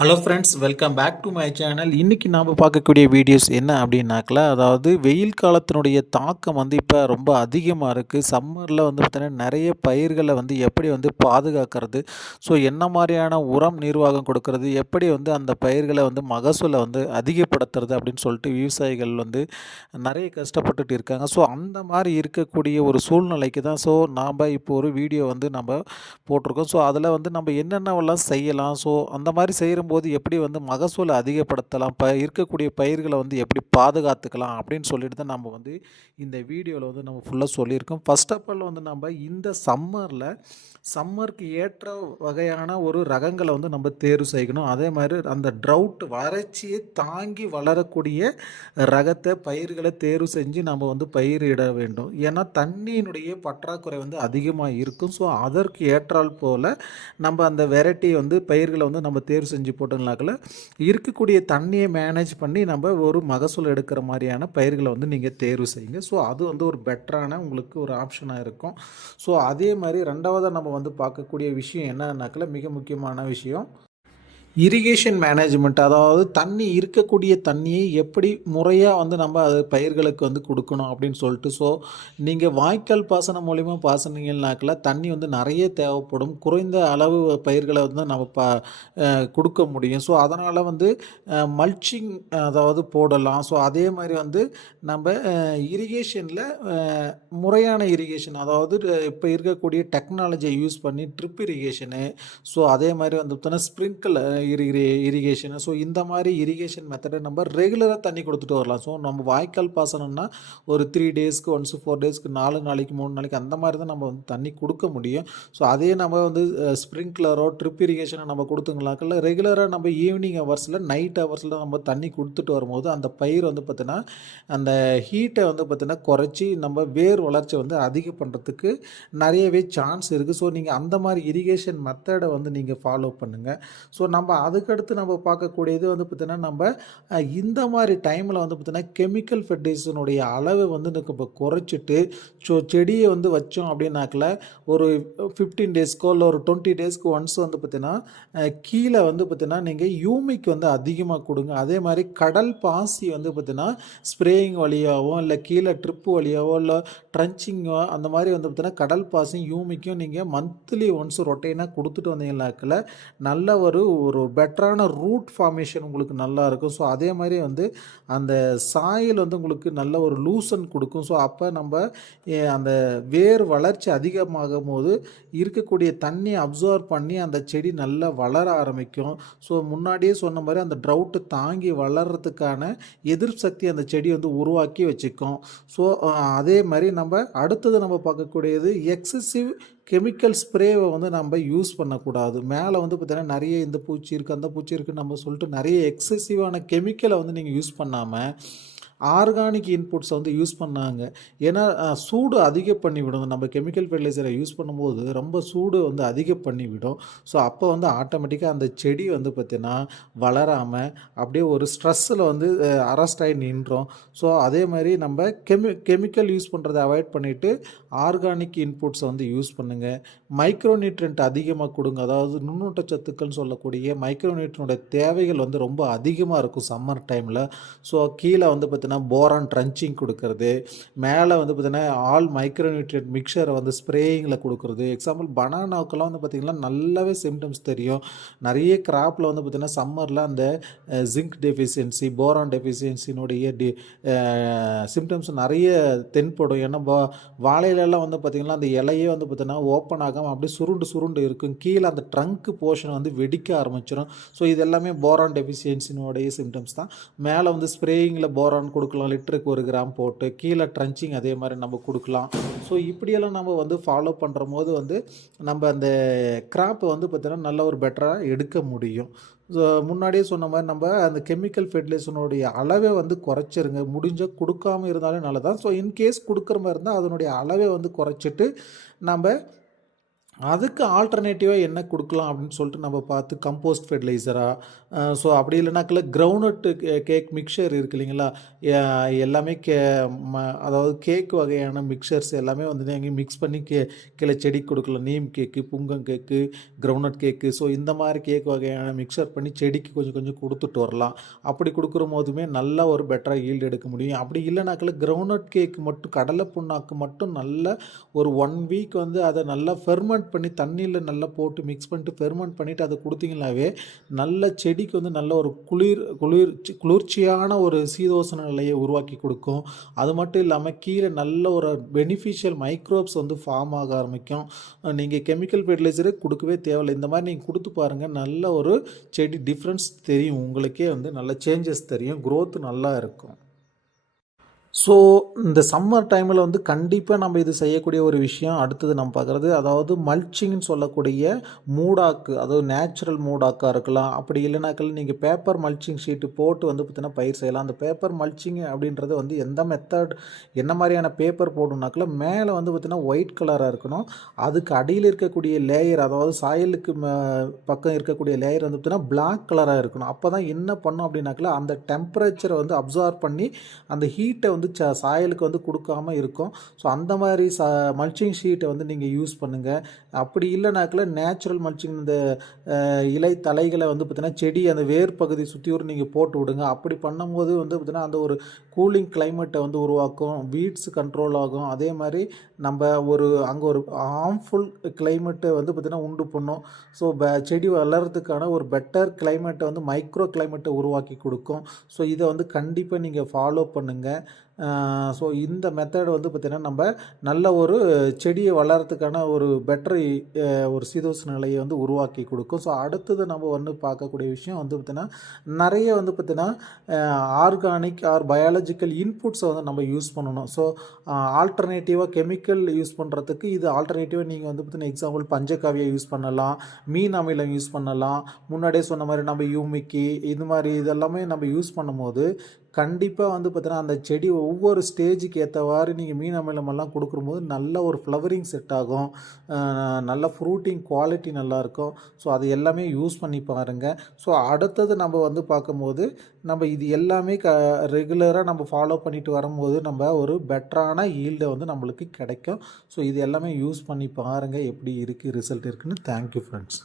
Hello friends, welcome back to my channel. இன்றைக்கி நாம் பார்க்கக்கூடிய வீடியோஸ் என்ன அப்படின்னாக்கல, அதாவது வெயில் காலத்தினுடைய தாக்கம் வந்து இப்போ ரொம்ப அதிகமாக இருக்குது. சம்மரில் வந்து பார்த்தீங்கன்னா நிறைய பயிர்களை வந்து எப்படி வந்து பாதுகாக்கிறது, ஸோ என்ன மாதிரியான உரம் நிர்வாகம் கொடுக்கறது, எப்படி வந்து அந்த பயிர்களை வந்து மகசூலை வந்து அதிகப்படுத்துறது அப்படின்னு சொல்லிட்டு விவசாயிகள் வந்து நிறைய கஷ்டப்பட்டுட்டு இருக்காங்க. ஸோ அந்த மாதிரி இருக்கக்கூடிய ஒரு சூழ்நிலைக்கு தான் நாம் இப்போ ஒரு வீடியோ வந்து நம்ம போட்டிருக்கோம். ஸோ அதில் வந்து நம்ம என்னென்னவெல்லாம் செய்யலாம், ஸோ அந்த மாதிரி செய்கிறம்போது எப்படி வந்து மகசூலை அதிகப்படுத்தலாம், இருக்கக்கூடிய பயிர்களை வந்து எப்படி பாதுகாத்துக்கலாம் அப்படின்னு சொல்லிட்டு தான் நம்ம வந்து இந்த வீடியோவில் வந்து நம்ம ஃபுல்லாக சொல்லியிருக்கோம். ஃபர்ஸ்ட் ஆஃப் ஆல் வந்து நம்ம இந்த சம்மருக்கு ஏற்ற வகையான ஒரு ரகங்களை வந்து நம்ம தேர்வு செய்யணும். அதே மாதிரி அந்த ட்ரவுட் வறட்சியை தாங்கி வளரக்கூடிய ரகத்தை பயிர்களை தேர்வு செஞ்சு நம்ம வந்து பயிரிட வேண்டும். ஏன்னா தண்ணியினுடைய பற்றாக்குறை வந்து அதிகமாக இருக்கும். ஸோ அதற்கு ஏற்றால் போல் நம்ம அந்த வெரைட்டி வந்து பயிர்களை வந்து நம்ம தேர்வு செஞ்சு போட்டோம்னாக்கல இருக்கக்கூடிய தண்ணியை மேனேஜ் பண்ணி நம்ம ஒரு மகசூல் எடுக்கிற மாதிரியான பயிர்களை வந்து நீங்கள் தேர்வு செய்யுங்க. ஸோ அது வந்து ஒரு பெட்டரான உங்களுக்கு ஒரு ஆப்ஷனாக இருக்கும். ஸோ அதே மாதிரி ரெண்டாவதாக நம்ம வந்து பார்க்கக்கூடிய விஷயம் என்னன்னாக்கல, மிக முக்கியமான விஷயம் இரிகேஷன் மேனேஜ்மெண்ட். அதாவது தண்ணி இருக்கக்கூடிய தண்ணியை எப்படி முறையாக வந்து நம்ம அது பயிர்களுக்கு வந்து கொடுக்கணும் அப்படின்னு சொல்லிட்டு. ஸோ நீங்கள் வாய்க்கால் பாசனம் மூலிமா பாசனீங்கன்னாக்கில் தண்ணி வந்து நிறைய தேவைப்படும். குறைந்த அளவு பயிர்களை வந்து நம்ம கொடுக்க முடியும். ஸோ அதனால் வந்து மல்ச்சிங் அதாவது போடலாம். ஸோ அதே மாதிரி வந்து நம்ம இரிகேஷனில் முறையான இரிகேஷன், அதாவது இப்போ இருக்கக்கூடிய டெக்னாலஜியை யூஸ் பண்ணி ட்ரிப் இரிகேஷனு, ஸோ அதே மாதிரி வந்து பார்த்தோன்னா ஸ்ப்ரிங்கிள் இரிகேஷனு, ஸோ இந்த மாதிரி இரிகேஷன் மெத்தடை நம்ம ரெகுலராக தண்ணி கொடுத்துட்டு வரலாம். ஸோ நம்ம வாய்க்கால் பாசனம்னா ஒரு 3 டேஸ்க்கு ஒன்ஸ், 4 டேஸ்க்கு 4 நாளைக்கு 3 நாளைக்கு அந்த மாதிரி தான் நம்ம வந்து தண்ணி கொடுக்க முடியும். ஸோ அதே நம்ம வந்து ஸ்ப்ரிங்க்லரோ ட்ரிப் இரிகேஷனை நம்ம கொடுத்துங்களாக்கல ரெகுலராக நம்ம ஈவினிங் ஹவர்ஸில் நைட் ஹவர்ஸில் நம்ம தண்ணி கொடுத்துட்டு வரும்போது அந்த பயிர் வந்து பார்த்திங்கன்னா அந்த ஹீட்டை வந்து பார்த்திங்கன்னா குறைச்சி நம்ம வேர் வளர்ச்சி வந்து அதிகம் பண்ணுறதுக்கு நிறையவே சான்ஸ் இருக்குது. ஸோ நீங்கள் அந்த மாதிரி இரிகேஷன் மெத்தடை வந்து நீங்கள் ஃபாலோ பண்ணுங்கள். ஸோ நம்ம அதுக்கடுத்து நம்ம பார்க்கக்கூடியது வந்து பார்த்திங்கன்னா நம்ம இந்த மாதிரி டைமில் வந்து பார்த்திங்கன்னா கெமிக்கல் ஃபெர்டிலைசனுடைய அளவை வந்து இப்போ குறைச்சிட்டு ஸோ செடியை வந்து வச்சோம் அப்படின்னாக்கில் ஒரு 15 டேஸ்க்கோ இல்லை ஒரு 20 டேஸ்க்கு ஒன்ஸ் வந்து பார்த்திங்கன்னா கீழே வந்து பார்த்திங்கன்னா நீங்கள் யூமிக் வந்து அதிகமாக கொடுங்க. அதே மாதிரி கடல் பாசி வந்து பார்த்திங்கன்னா ஸ்ப்ரேயிங் வழியாகவோ இல்லை கீழே ட்ரிப்பு வழியாகவோ இல்லை ட்ரன்ச்சிங்கோ அந்த மாதிரி வந்து பார்த்திங்கன்னா கடல் பாசியும் யூமிக்கும் நீங்கள் மந்த்லி ஒன்ஸ் ரொட்டைனாக கொடுத்துட்டு வந்தீங்கன்னாக்கில் நல்ல ஒரு பெட்டரான ரூட் ஃபார்மேஷன் உங்களுக்கு நல்லா இருக்கும். ஸோ அதே மாதிரி வந்து அந்த சாயில் வந்து உங்களுக்கு நல்ல ஒரு லூசன் கொடுக்கும். ஸோ அப்போ நம்ம அந்த வேர் வளர்ச்சி அதிகமாகும் போது இருக்கக்கூடிய தண்ணியை அப்சர்வ் பண்ணி அந்த செடி நல்லா வளர ஆரம்பிக்கும். ஸோ முன்னாடியே சொன்ன மாதிரி அந்த ட்ரவுட்டு தாங்கி வளர்கிறதுக்கான எதிர்ப்பு சக்தி அந்த செடி வந்து உருவாக்கி வச்சுக்கும். ஸோ அதே மாதிரி நம்ம அடுத்தது நம்ம பார்க்கக்கூடியது எக்ஸசிவ் கெமிக்கல் ஸ்ப்ரேவை வந்து நம்ம யூஸ் பண்ணக்கூடாது. மேலே வந்து பார்த்திங்கன்னா நிறைய இந்த பூச்சி இருக்குது அந்த பூச்சி இருக்குதுன்னு நம்ம சொல்லிட்டு நிறைய எக்ஸசிவான கெமிக்கலை வந்து நீங்கள் யூஸ் பண்ணாமல் ஆர்கானிக் இன்புட்ஸை வந்து யூஸ் பண்ணாங்க. ஏன்னா சூடு அதிகம் பண்ணிவிடும். நம்ம கெமிக்கல் ஃபெர்டிலைசரை யூஸ் பண்ணும்போது ரொம்ப சூடு வந்து அதிகம் பண்ணிவிடும். ஸோ அப்போ வந்து ஆட்டோமேட்டிக்காக அந்த செடி வந்து பார்த்திங்கன்னா வளராமல் அப்படியே ஒரு ஸ்ட்ரெஸ்ஸில் வந்து அரெஸ்ட் ஆகி நின்றோம். ஸோ அதே மாதிரி நம்ம கெமிக்கல் யூஸ் பண்ணுறதை அவாய்ட் பண்ணிவிட்டு ஆர்கானிக் இன்புட்ஸை வந்து யூஸ் பண்ணுங்கள். மைக்ரோநியூட்ரியன்ட் அதிகமாக கொடுங்க. அதாவது நுண்ணூட்டச்சத்துக்கள்னு சொல்லக்கூடிய மைக்ரோநியூட்ரியனோட தேவைகள் வந்து ரொம்ப அதிகமாக இருக்கும் சம்மர் டைமில். ஸோ கீழே வந்து பார்த்திங்கன்னா போரான் ட்ரன்ச்சிங் கொடுக்கறது, மேலே வந்து பார்த்திங்கன்னா ஆல் மைக்ரோநியூட்ரியன்ட் மிக்சரை வந்து ஸ்ப்ரேயிங்கில் கொடுக்குறது. எக்ஸாம்பிள் பனானாவுக்கெல்லாம் வந்து பார்த்திங்கன்னா நல்லாவே சிம்டம்ஸ் தெரியும். நிறைய கிராப்பில் வந்து பார்த்திங்கன்னா சம்மரில் அந்த ஜிங்க் டெஃபிஷியன்சி, போரான் டெஃபிஷியன்சினுடைய சிம்டம்ஸ் நிறைய தென்படும். ஏன்னா வாழையிலெல்லாம் வந்து பார்த்திங்கன்னா அந்த இலையே வந்து பார்த்திங்கன்னா ஓப்பன் ஆகாமல் அப்படியே சுருண்டு இருக்கும். கீழே அந்த ட்ரங்க் போர்ஷன் வந்து வெடிக்க ஆரம்பிச்சிடும். ஸோ இது எல்லாமே போரான் டெஃபிஷியன்சினுடைய சிம்டம்ஸ் தான். மேலே வந்து ஸ்ப்ரேயிங்கில் போரான் கொடுக்கலாம், லிட்டருக்கு 1 கிராம் போட்டு. கீழே ட்ரன்ச்சிங் அதே மாதிரி நம்ம கொடுக்கலாம். ஸோ இப்படியெல்லாம் நம்ம வந்து ஃபாலோ பண்ணுற போது வந்து நம்ம அந்த கிராப்பை வந்து பார்த்திங்கன்னா நல்ல ஒரு பெட்டராக எடுக்க முடியும். முன்னாடியே சொன்ன மாதிரி நம்ம அந்த கெமிக்கல் ஃபெர்டிலைசனுடைய அளவை வந்து குறைச்சிருங்க. முடிஞ்சால் கொடுக்காமல் இருந்தாலும் நல்லதான். ஸோ இன்கேஸ் கொடுக்குற மாதிரி இருந்தால் அதனுடைய அளவை வந்து குறைச்சிட்டு நம்ம அதுக்கு ஆல்டர்னேட்டிவா என்ன குடுக்கலாம் அப்படின்னு சொல்லிட்டு நம்ம பார்த்து கம்போஸ்ட் ஃபெர்டிலைசரா, ஸோ அப்படி இல்லைனாக்கா கிரவுண்ட்நட் கேக் மிக்சர் இருக்கு இல்லைங்களா? எ எல்லாமே அதாவது கேக் வகையான மிக்சர்ஸ் எல்லாமே வந்து நீங்க மிக்ஸ் பண்ணி கீழ செடிக்கு குடுக்கலாம். நீம் கேக்கு, புங்கம் கேக்கு, கிரவுண்ட்நட் கேக்கு, ஸோ இந்த மாரி கேக் வகையான மிக்சர் பண்ணி செடிக்கு கொஞ்சம் கொஞ்சம் குடுத்துட்டு வரலாம். அப்படி குடுக்கும்போதுமே நல்ல ஒரு பெட்டரா ஈல்டு எடுக்க முடியும். அப்படி இல்லைனாக்கா கிரவுண்ட்நட் கேக் மட்டும் கடலை புண்ணாக்கு மட்டும் நல்ல ஒரு 1 வீக் வந்து அத நல்லா ஃபெர்மெண்ட் பண்ணி தண்ணீல நல்லா போட்டு மிக்ஸ் பண்ணிட்டு ஃபெர்மெண்ட் பண்ணிட்டு அத குடுத்தீங்கனாவே, நல்ல செடிக்கு வந்து நல்ல ஒரு குளிர்ச்சியான ஒரு சீதோஷண நிலையை உருவாக்கி குடுக்கும். அது மட்டும் இல்லாம கீழ நல்ல ஒரு பெனிஃபிஷியல் மைக்ரோப்ஸ் வந்து ஃபார்ம் ஆக ஆரம்பிக்கும். நீங்க கெமிக்கல் ஃபெர்டிலைசரே குடுக்கவே தேவையில்ல. இந்த மாரி நீங்க குடுத்து பாருங்க. நல்ல ஒரு செடி டிஃபரன்ஸ் தெரியும். உங்களுக்கே வந்து நல்ல சேஞ்சஸ் தெரியும். குரோத் நல்லா இருக்கும். ஸோ, இந்த சம்மர் டைமில வந்து கண்டிப்பா நம்ம இது செய்யக்கூடிய ஒரு விஷயம். அடுத்தது நம்ம பார்க்குறது, அதாவது மல்ச்சிங்ன்னு சொல்லக்கூடிய மூடாக்கு, அதாவது நேச்சுரல் மூடாக்கா இருக்கலாம். அப்படி இல்லைனாக்கா நீங்க பேப்பர் மல்ச்சிங் ஷீட் போட்டு வந்து பார்த்தீங்கன்னா பயிர் செய்யலாம். அந்த பேப்பர் மல்ச்சிங் அப்படின்றது வந்து எந்த மெத்தட் என்ன மாரியான பேப்பர் போடணும்னாக்கா, மேலே வந்து பார்த்தீங்கன்னா ஒயிட் கலரா இருக்கணும். அதுக்கு அடியில இருக்கக்கூடிய லேயர், அதாவது சாயலுக்கு பக்கம் இருக்கக்கூடிய லேயர் வந்து பார்த்தீங்கன்னா பிளாக் கலரா இருக்கணும். அப்பதான் என்ன பண்ணும் அப்படின்னாக்கா, அந்த டெம்பரேச்சரை வந்து அப்சார்ப் பண்ணி அந்த ஹீட்டை வந்து சாயலுக்கு வந்து கொடுக்காம இருக்கும். ஸோ அந்த மாதிரி மல்ச்சிங் ஷீட்டை வந்து நீங்கள் யூஸ் பண்ணுங்கள். அப்படி இல்லைனாக்கில் நேச்சுரல் மல்ச்சிங் இந்த இலை தலைகளை வந்து பார்த்தீங்கன்னா செடி அந்த வேர் பகுதி சுற்றியூர் நீங்கள் போட்டு விடுங்க. அப்படி பண்ணும்போது வந்து பார்த்தீங்கன்னா அந்த ஒரு கூலிங் கிளைமேட்டை வந்து உருவாக்கும். வீட்ஸ் கண்ட்ரோல் ஆகும். அதே மாதிரி நம்ம அங்கே ஒரு ஹார்ம்ஃபுல் கிளைமேட்டை வந்து பார்த்திங்கன்னா உண்டு பண்ணும். ஸோ செடி வளர்கிறதுக்கான ஒரு பெட்டர் கிளைமேட்டை வந்து மைக்ரோ கிளைமேட்டை உருவாக்கி கொடுக்கும். ஸோ இதை வந்து கண்டிப்பாக நீங்கள் ஃபாலோ பண்ணுங்கள். ஸோ இந்த மெத்தட் வந்து பார்த்திங்கன்னா நம்ம நல்ல ஒரு செடியை வளர்கிறதுக்கான ஒரு பெட்டர் ஒரு சீதோஷ நிலையை வந்து உருவாக்கி கொடுக்கும். ஸோ அடுத்தது நம்ம வந்து பார்க்கக்கூடிய விஷயம் வந்து பார்த்திங்கன்னா நிறைய வந்து பார்த்திங்கன்னா ஆர்கானிக் ஆர் பயாலஜிக்கல் இன்புட்ஸை வந்து நம்ம யூஸ் பண்ணணும். ஸோ ஆல்டர்னேட்டிவாக கெமிக்கல் யூஸ் பண்ணுறதுக்கு இது ஆல்டர்னேட்டிவாக நீங்கள் வந்து பார்த்திங்கன்னா எக்ஸாம்பிள் பஞ்சகாவியை யூஸ் பண்ணலாம், மீன் அமிலம் யூஸ் பண்ணலாம். முன்னாடியே சொன்ன மாதிரி நம்ம யூமிக்கி இது மாதிரி இதெல்லாமே நம்ம யூஸ் பண்ணும்போது கண்டிப்பாக வந்து பார்த்தீங்கன்னா அந்த செடி ஒவ்வொரு ஸ்டேஜுக்கு ஏற்றவாறு நீங்கள் மீன் அமிலமெல்லாம் கொடுக்கும்போது நல்ல ஒரு ஃப்ளவரிங் செட் ஆகும். நல்ல ஃப்ரூட்டிங் குவாலிட்டி நல்லாயிருக்கும். ஸோ அது எல்லாமே யூஸ் பண்ணி பாருங்கள். ஸோ அடுத்தது நம்ம வந்து பார்க்கும்போது நம்ம இது எல்லாமே ரெகுலராக நம்ம ஃபாலோ பண்ணிட்டு வரும்போது நம்ம ஒரு பெட்டரான ஈல்டை வந்து நம்மளுக்கு கிடைக்கும். ஸோ இது எல்லாமே யூஸ் பண்ணி பாருங்கள் எப்படி இருக்குது ரிசல்ட் இருக்குன்னு. Thank you friends.